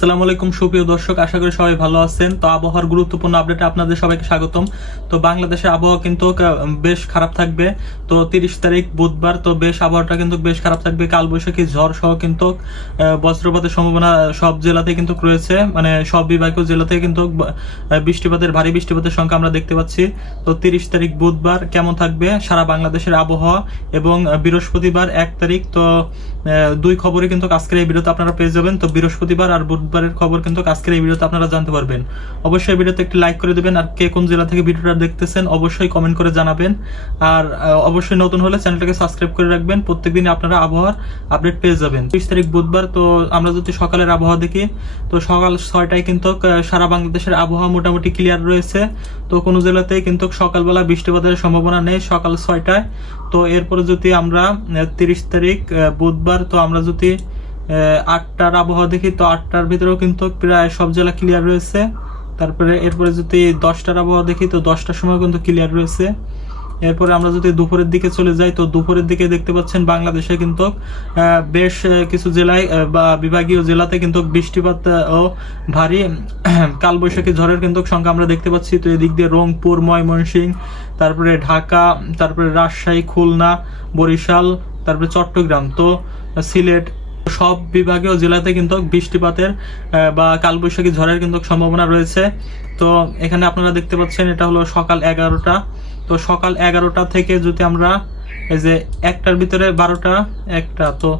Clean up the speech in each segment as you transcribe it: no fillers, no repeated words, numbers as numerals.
আসসালামু আলাইকুম সুপ্রিয় দর্শক, আশা করি সবাই ভালো আছেন। তো আবহাওয়ার গুরুত্বপূর্ণ আপডেটে আপনাদের সবাইকে স্বাগতম। তো বাংলাদেশের আবহাওয়া কিন্তু বেশ খারাপ থাকবে। তো 30 তারিখ বুধবার তো আবহাওয়াটা কিন্তু বেশ খারাপ থাকবে। কালবৈশাখী ঝড় সহ কিন্তু বজ্রপাতের সম্ভাবনা সব জেলাতে কিন্তু রয়েছে, মানে সব বিভাগীয় জেলাতে কিন্তু ভারী বৃষ্টিপাতের সংখ্যা আমরা দেখতে পাচ্ছি। তো 30 তারিখ বুধবার কেমন থাকবে সারা বাংলাদেশের আবহাওয়া, এবং বৃহস্পতিবার 1 তারিখ তো দুই খবরই কিন্তু আজকের এই ভিডিওতে আপনারা পেয়ে যাবেন। তো বৃহস্পতিবার আর বুধবারের খবর কিন্তু আজকের এই ভিডিওতে আপনারা জানতে পারবেন। অবশ্যই ভিডিওতে একটি লাইক করে দিবেন, আর কে কোন জেলা থেকে ভিডিওটা দেখতেছেন অবশ্যই কমেন্ট করে জানাবেন। আর অবশ্যই নতুন হলে চ্যানেলটাকে সাবস্ক্রাইব করে রাখবেন, প্রত্যেকদিন আপনারা আবহাওয়ার আপডেট পেয়ে যাবেন। 30 তারিখ বুধবার তো আমরা যদি সকালের আবহাওয়া দেখি, তো সকাল 6টায় কিন্তু সারা বাংলাদেশের আবহাওয়া মোটামুটি ক্লিয়ার রয়েছে। তো কোনো জেলাতেই কিন্তু সকালবেলা বৃষ্টিপাতের সম্ভাবনা নেই সকাল 6টায়। তো এরপরে যদি আমরা 30 তারিখ বুধবার তো আমরা যদি 8টার আবহাওয়া দেখি, তো 8টার ভিতরেও কিন্তু প্রায় সব জেলা ক্লিয়ার রয়েছে। তারপরে এরপরে যদি 10টার আবহাওয়া দেখি, তো 10টার সময় কিন্তু ক্লিয়ার রয়েছে। এরপরে আমরা যদি দুপুরের দিকে চলে যাই, তো দুপুরের দিকে দেখতে পাচ্ছেন বাংলাদেশে কিন্তু বেশ কিছু জেলায় বা বিভাগীয় জেলাতে কিন্তু বৃষ্টিপাত ও ভারী কালবৈশাখী ঝড়ের কিন্তু সংখ্যা আমরা দেখতে পাচ্ছি। তো এদিক দিয়ে রংপুর, ময়মনসিংহ, তারপরে ঢাকা, তারপরে রাজশাহী, খুলনা, বরিশাল, তারপরে চট্টগ্রাম, তো সিলেট, সব বিভাগীয় জেলাতে কিন্তু বৃষ্টিপাতের বা কালবৈশাখী ঝড়ের কিন্তু সম্ভাবনা রয়েছে। তো এখানে আপনারা দেখতে পাচ্ছেন এটা হলো সকাল 11টা। তো সকাল 11টা থেকে যদি আমরা এই যে 1টার ভিতরে 12টা 1টা তো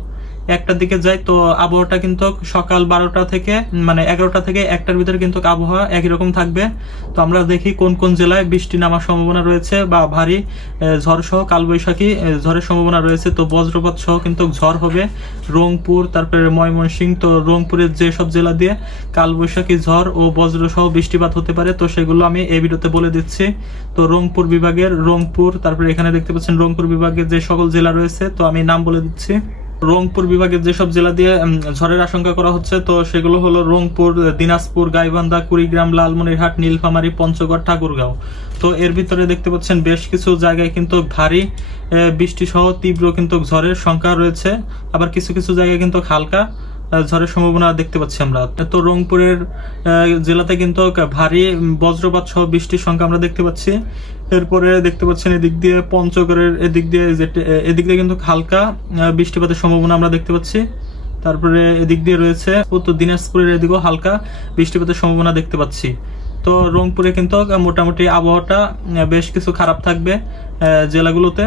1টার দিকে যাই, তো আবহাওয়াটা কিন্তু সকাল 12টা থেকে মানে 11টা থেকে 1টার ভিতরে কিন্তু আবহাওয়া একই রকম থাকবে। তো আমরা দেখি কোন কোন জেলায় বৃষ্টি নামার সম্ভাবনা রয়েছে বা ভারী ঝড় সহ কালবৈশাখী ঝড়ের সম্ভাবনা রয়েছে। তো বজ্রপাত সহ কিন্তু ঝড় হবে রংপুর, তারপরে ময়মনসিংহ। তো রংপুরের যেসব জেলা দিয়ে কালবৈশাখী ঝড় ও বজ্র সহ বৃষ্টিপাত হতে পারে, তো সেগুলো আমি এই ভিডিওতে বলে দিচ্ছি। তো রংপুর বিভাগের রংপুর, তারপরে এখানে দেখতে পাচ্ছেন রংপুর বিভাগের যে সকল জেলা রয়েছে, তো আমি নাম বলে দিচ্ছি। রংপুর বিভাগের যেসব জেলা দিয়ে ঝড়ের আশঙ্কা করা হচ্ছে, তো সেগুলো হলো রংপুর, দিনাজপুর, গাইবান্ধা, কুড়িগ্রাম, লালমনিরহাট, নীলফামারী, পঞ্চগড়, ঠাকুরগাঁও। তো এর ভিতরে দেখতে পাচ্ছেন বেশ কিছু জায়গায় কিন্তু ভারী বৃষ্টি সহ তীব্র কিন্তু ঝড়ের সংখ্যা রয়েছে, আবার কিছু কিছু জায়গায় কিন্তু হালকা ঝড়ের সম্ভাবনা দেখতে পাচ্ছি আমরা। তো রংপুরের জেলাতে কিন্তু ভারী বজ্রপাত সহ বৃষ্টির সংখ্যা আমরা দেখতে পাচ্ছি। এরপরে দেখতে পাচ্ছেন এদিক দিয়ে পঞ্চগড়ের এদিক দিয়ে কিন্তু হালকা বৃষ্টিপাতের সম্ভাবনা আমরা দেখতে পাচ্ছি। তারপরে এদিক দিয়ে রয়েছে উত্তর দিনাজপুরের এদিকেও হালকা বৃষ্টিপাতের সম্ভাবনা দেখতে পাচ্ছি। তো রংপুরে কিন্তু মোটামুটি আবহাওয়াটা বেশ কিছু খারাপ থাকবে জেলাগুলোতে।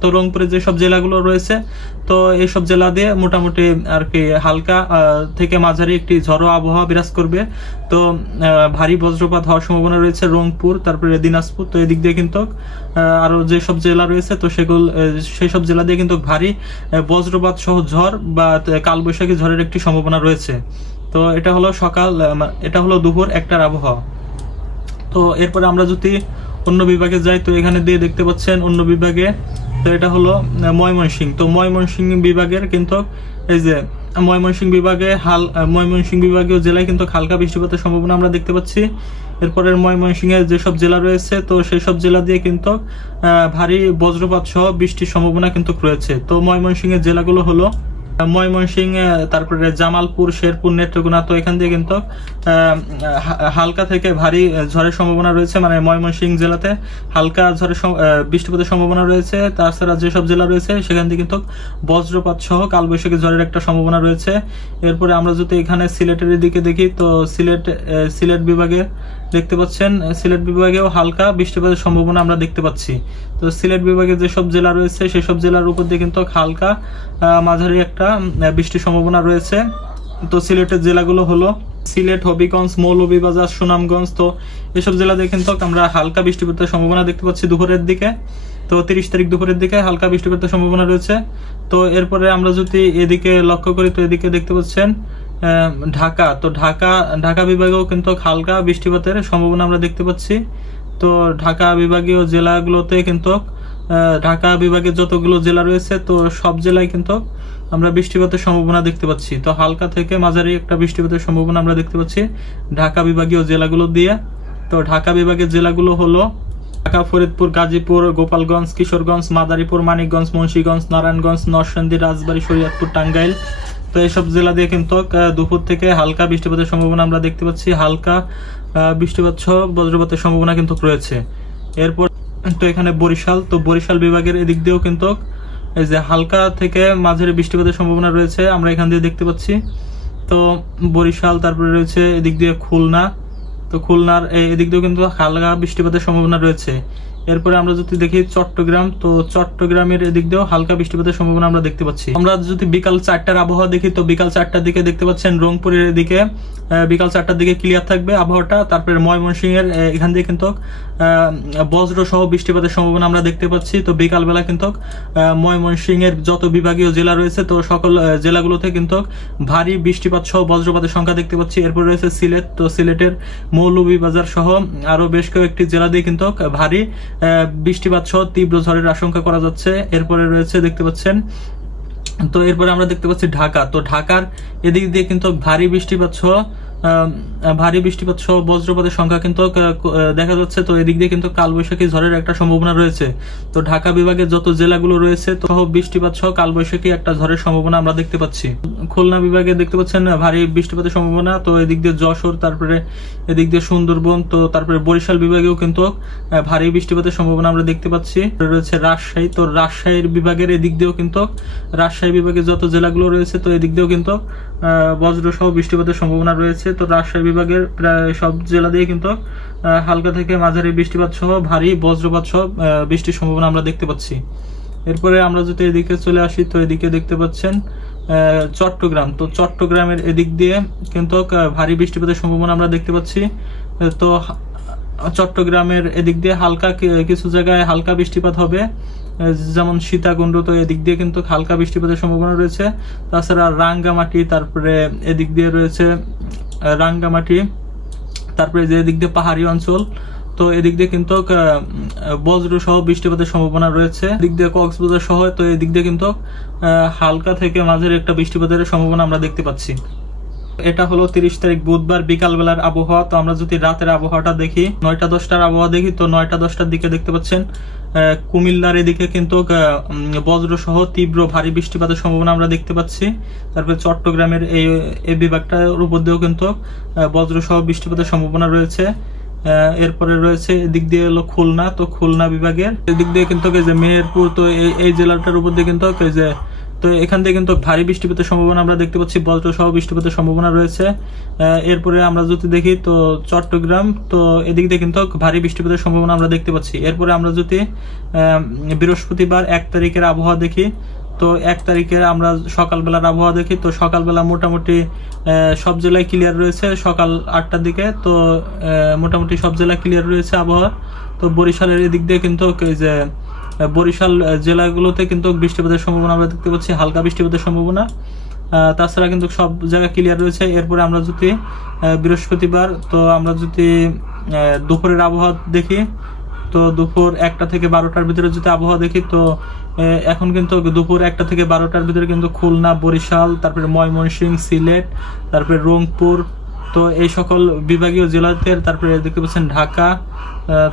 তো রংপুরে যেসব জেলাগুলো রয়েছে, তো এইসব জেলা দিয়ে মোটামুটি আর কি হালকা থেকে মাঝারি একটি ঝড়ো আবহাওয়া বিরাজ করবে। তো ভারী বজ্রপাত হওয়ার সম্ভাবনা রয়েছে রংপুর, তারপরে দিনাজপুর। তো এদিক দিয়ে কিন্তু আরো যেসব জেলা রয়েছে, তো সেই সব জেলা দিয়ে কিন্তু ভারী বজ্রপাত সহ ঝড় বা কালবৈশাখী ঝড়ের একটি সম্ভাবনা রয়েছে। তো এটা হলো দুপুর 1টার আবহাওয়া। তো এরপরে আমরা যদি অন্য বিভাগে যাই, তো এখানে দিয়ে দেখতে পাচ্ছেন অন্য বিভাগে, তো এটা হলো ময়মনসিংহ। তো ময়মনসিংহ বিভাগের কিন্তু এই যে ময়মনসিংহ বিভাগীয় জেলায় কিন্তু হালকা বৃষ্টিপাতের সম্ভাবনা আমরা দেখতে পাচ্ছি। এরপরের ময়মনসিংহের যেসব জেলা রয়েছে, তো সেই সব জেলা দিয়ে কিন্তু ভারী বজ্রপাত সহ বৃষ্টির সম্ভাবনা কিন্তু রয়েছে। তো ময়মনসিংহের জেলাগুলো হলো ময়মনসিংহ, তারপরে জামালপুর, শেরপুর, নেত্রকোনা। তো এখান দিয়ে কিন্তু হালকা থেকে ভারী ঝড়ের সম্ভাবনা রয়েছে, মানে ময়মনসিংহ জেলাতে হালকা বৃষ্টিপাতের সম্ভাবনা রয়েছে। তাছাড়া যেসব জেলা রয়েছে সেখান থেকে কিন্তু বজ্রপাত সহ কালবৈশাখী ঝড়ের একটা সম্ভাবনা রয়েছে। এরপরে আমরা যদি এখানে সিলেটের দিকে দেখি, তো সিলেট বিভাগে দেখতে পাচ্ছেন সিলেট বিভাগেও হালকা বৃষ্টিপাতের সম্ভাবনা আমরা দেখতে পাচ্ছি। তো সিলেট বিভাগে যেসব জেলা রয়েছে সেসব জেলার উপর দিয়ে কিন্তু হালকা মাঝারি একটা বৃষ্টির সম্ভাবনা রয়েছে। তো সিলেটের জেলাগুলো হলো সিলেট, হবিগঞ্জ, মৌলভীবাজার, সুনামগঞ্জ। তো এসব জেলা দিয়ে কিন্তু আমরা হালকা বৃষ্টিপাতের সম্ভাবনা দেখতে পাচ্ছি দুপুরের দিকে। তো 30 তারিখ দুপুরের দিকে হালকা বৃষ্টিপাতের সম্ভাবনা রয়েছে। তো এরপরে আমরা যদি এদিকে লক্ষ্য করি, তো এদিকে দেখতে পাচ্ছেন ঢাকা। তো ঢাকা বিভাগেও কিন্তু হালকা বৃষ্টিপাতের সম্ভাবনা আমরা দেখতে পাচ্ছি। তো ঢাকা বিভাগীয় জেলাগুলোতে কিন্তু ঢাকা বিভাগের যতগুলো জেলা রয়েছে, তো সব জেলায় কিন্তু আমরা বৃষ্টিপাতের সম্ভাবনা দেখতে পাচ্ছি। তো হালকা থেকে মাঝারি একটা বৃষ্টিপাতের সম্ভাবনা আমরা দেখতে পাচ্ছি ঢাকা বিভাগীয় জেলাগুলো দিয়ে। তো ঢাকা বিভাগের জেলাগুলো হলো ঢাকা, ফরিদপুর, গাজীপুর, গোপালগঞ্জ, কিশোরগঞ্জ, মাদারীপুর, মানিকগঞ্জ, মুন্সিগঞ্জ, নারায়ণগঞ্জ, নরসিংদী, রাজবাড়ী, শরীয়তপুর, টাঙ্গাইল, তো এইসব জেলা দিয়ে কিন্তু দুপুর থেকে হালকা বৃষ্টিপাতের সম্ভাবনা আমরা দেখতে পাচ্ছি, হালকা বৃষ্টিপাত সহ বজ্রপাতের সম্ভাবনা কিন্তু রয়েছে। এরপর তো এখানে বরিশাল, তো বরিশাল বিভাগের এদিক দিয়েও কিন্তু এই যে হালকা থেকে মাঝারি বৃষ্টিপাতের সম্ভাবনা রয়েছে, আমরা এখান দিয়ে দেখতে পাচ্ছি। তো বরিশাল, তারপরে রয়েছে এদিক দিয়ে খুলনা, তো খুলনার এদিক দিয়েও কিন্তু হালকা বৃষ্টিপাতের সম্ভাবনা রয়েছে। এরপরে আমরা যদি দেখি চট্টগ্রাম, তো চট্টগ্রামের এদিক দিয়েও হালকা বৃষ্টিপাতের সম্ভাবনা আমরা দেখতে পাচ্ছি। আমরা যদি বিকাল 4টার আবহাওয়া দেখি, তো বিকাল 4টার দিকে দেখতে পাচ্ছেন রংপুরের দিকে বিকাল 4টার দিকে ক্লিয়ার থাকবে আবহাওয়াটা। তারপরে ময়মনসিংহের এখান দিয়ে কিন্তু বজ্র সহ বৃষ্টিপাতের সম্ভাবনা আমরা দেখতে পাচ্ছি। তো বিকাল বেলা কিন্তু ময়মনসিংহের যত বিভাগীয় জেলা রয়েছে, তো সকল জেলাগুলোতে কিন্তু ভারী বৃষ্টিপাত সহ বজ্রপাতের সংখ্যা দেখতে পাচ্ছি। এরপর রয়েছে সিলেট, তো সিলেটের মৌলভীবাজার সহ আরো বেশ কয়েকটি জেলা দিয়ে কিন্তু ভারী বৃষ্টিপাত সহ তীব্র ঝড়ের আশঙ্কা করা যাচ্ছে। এরপরে রয়েছে দেখতে পাচ্ছেন, তো এরপরে আমরা দেখতে পাচ্ছি ঢাকা, তো ঢাকার এদিক দিয়ে কিন্তু ভারী বৃষ্টিপাত সহ বজ্রপাতের সংখ্যা কিন্তু দেখা যাচ্ছে। তো এদিক দিয়ে কিন্তু কালবৈশাখী ঝড়ের একটা সম্ভাবনা রয়েছে। তো ঢাকা বিভাগের যত জেলাগুলো রয়েছে, তো বৃষ্টিপাত সহ কালবৈশাখী একটা ঝড়ের সম্ভাবনা আমরা দেখতে পাচ্ছি। খুলনা বিভাগে দেখতে পাচ্ছেন ভারী বৃষ্টিপাতের সম্ভাবনা, তো এদিক দিয়ে যশোর, তারপরে এদিক দিয়ে সুন্দরবন, তো তারপরে বরিশাল বিভাগেও কিন্তু ভারী বৃষ্টিপাতের সম্ভাবনা আমরা দেখতে পাচ্ছি। রয়েছে রাজশাহী, তো রাজশাহীর বিভাগের এদিক দিয়েও কিন্তু রাজশাহী বিভাগের যত জেলাগুলো রয়েছে, তো এদিক দিয়েও কিন্তু বজ্র সহ বৃষ্টিপাতের সম্ভাবনা রয়েছে। তো রাজশাহী বিভাগের প্রায় সব জেলা দিয়ে কিন্তু হালকা থেকে মাঝারি বৃষ্টিপাত সহ ভারী বজ্রপাত সহ বৃষ্টির সম্ভাবনা আমরা দেখতে পাচ্ছি। এরপরে আমরা যদি এদিকে চলে আসি, তো এদিকে দেখতে পাচ্ছেন চট্টগ্রাম, তো চট্টগ্রামের এদিক দিয়ে কিন্তু ভারী বৃষ্টিপাতের সম্ভাবনা আমরা দেখতে পাচ্ছি। তো চট্টগ্রামের এদিক দিয়ে হালকা কিছু জায়গায় হালকা বৃষ্টিপাত হবে, যেমন সীতাকুণ্ড, তো এদিক দিয়ে কিন্তু হালকা বৃষ্টিপাতের সম্ভাবনা রয়েছে। তাছাড়া রাঙ্গামাটি, তারপরে এদিক দিয়ে রয়েছে রাঙ্গামাটি, তারপরে যে এদিক দিয়ে পাহাড়ি অঞ্চল, তো এদিক দিয়ে কিন্তু বজ্র সহ বৃষ্টিপাতের সম্ভাবনা রয়েছে। এদিক দিয়ে কক্সবাজার সহ, তো এদিক দিয়ে কিন্তু হালকা থেকে মাঝের একটা বৃষ্টিপাতের সম্ভাবনা আমরা দেখতে পাচ্ছি। এটা হলো 30 তারিখ বুধবার বিকাল বেলার আবহাওয়া। তো আমরা যদি রাতের আবহাওয়াটা দেখি, 9টা-10টার আবহাওয়া দেখি, তো 9টা-10টার দিকে দেখতে পাচ্ছেন কুমিল্লার এদিকে কিন্তু বজ্র সহ তীব্র ভারী বৃষ্টিপাতের সম্ভাবনা আমরা দেখতে পাচ্ছি। তারপরে চট্টগ্রামের এই বিভাগটার উপর দিয়েও কিন্তু বজ্র সহ বৃষ্টিপাতের সম্ভাবনা রয়েছে। এরপরে রয়েছে এদিক দিয়ে হলো খুলনা, তো খুলনা বিভাগের এদিক দিয়ে কিন্তু মেহেরপুর, তো এই জেলাটার উপর দিয়ে কিন্তু তো এখান থেকে কিন্তু ভারী বৃষ্টিপাতের সম্ভাবনা আমরা দেখতে পাচ্ছি, বজ্র সহ বৃষ্টিপাতের সম্ভাবনা রয়েছে। এরপরে আমরা যদি দেখি, তো চট্টগ্রাম, তো এদিক দিয়ে কিন্তু ভারী বৃষ্টিপাতের সম্ভাবনা আমরা দেখতে পাচ্ছি। এরপরে আমরা যদি বৃহস্পতিবার 1 তারিখের আবহাওয়া দেখি, তো 1 তারিখের আমরা সকালবেলার আবহাওয়া দেখি, তো সকালবেলা মোটামুটি সব জেলায় ক্লিয়ার রয়েছে সকাল 8টার দিকে, তো মোটামুটি সব জেলায় ক্লিয়ার রয়েছে আবহাওয়া। তো বরিশালের এদিক দিয়ে কিন্তু এই যে বরিশাল জেলাগুলোতে কিন্তু বৃষ্টিপাতের সম্ভাবনা আমরা দেখতে পাচ্ছি, হালকা বৃষ্টিপাতের সম্ভাবনা। তাছাড়া কিন্তু সব জায়গা ক্লিয়ার রয়েছে। এরপরে আমরা যদি বৃহস্পতিবার, তো আমরা যদি দুপুরের আবহাওয়া দেখি, তো দুপুর 1টা থেকে 12টার ভিতরে যদি আবহাওয়া দেখি, তো এখন কিন্তু দুপুর 1টা থেকে 12টার ভিতরে কিন্তু খুলনা, বরিশাল, তারপরে ময়মনসিংহ, সিলেট, তারপরে রংপুর, তো এই সকল বিভাগীয় জেলাতে, তারপরে দেখতে পাচ্ছেন ঢাকা,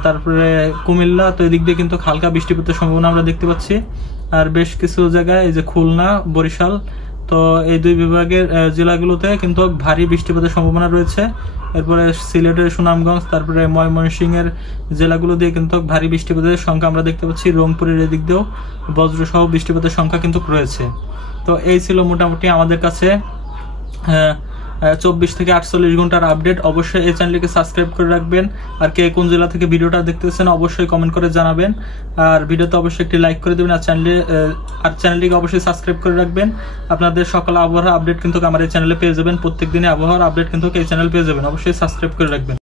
তারপরে কুমিল্লা, তো এদিক দিয়ে কিন্তু হালকা বৃষ্টিপাতের সম্ভাবনা আমরা দেখতে পাচ্ছি। আর বেশ কিছু জায়গায় এই যে খুলনা, বরিশাল, তো এই দুই বিভাগের জেলাগুলোতে কিন্তু ভারী বৃষ্টিপাতের সম্ভাবনা রয়েছে। এরপরে সিলেটের সুনামগঞ্জ, তারপরে ময়মনসিংহের জেলাগুলো দিয়ে কিন্তু ভারী বৃষ্টিপাতের সংখ্যা আমরা দেখতে পাচ্ছি। রংপুরের এদিক দিয়েও বজ্র সহ বৃষ্টিপাতের সংখ্যা কিন্তু রয়েছে। তো এই ছিল মোটামুটি আমাদের কাছে 24 থেকে 48 ঘন্টার আপডেট। অবশ্যই এই চ্যানেলটিকে সাবস্ক্রাইব করে রাখবেন। আর কে কোন জেলা থেকে ভিডিওটা দেখতেছেন অবশ্যই কমেন্ট করে জানাবেন। আর ভিডিওতে অবশ্যই একটি লাইক করে দেবেন, আর চ্যানেলটিকে অবশ্যই সাবস্ক্রাইব করে রাখবেন। আপনাদের সকল আবহাওয়ার আপডেট কিন্তু আমার এই চ্যানেলে পেয়ে যাবেন। প্রত্যেকদিনে আবহাওয়ার আপডেট কিন্তু এই চ্যানেল পেয়ে যাবেন। অবশ্যই সাবস্ক্রাইব করে রাখবেন।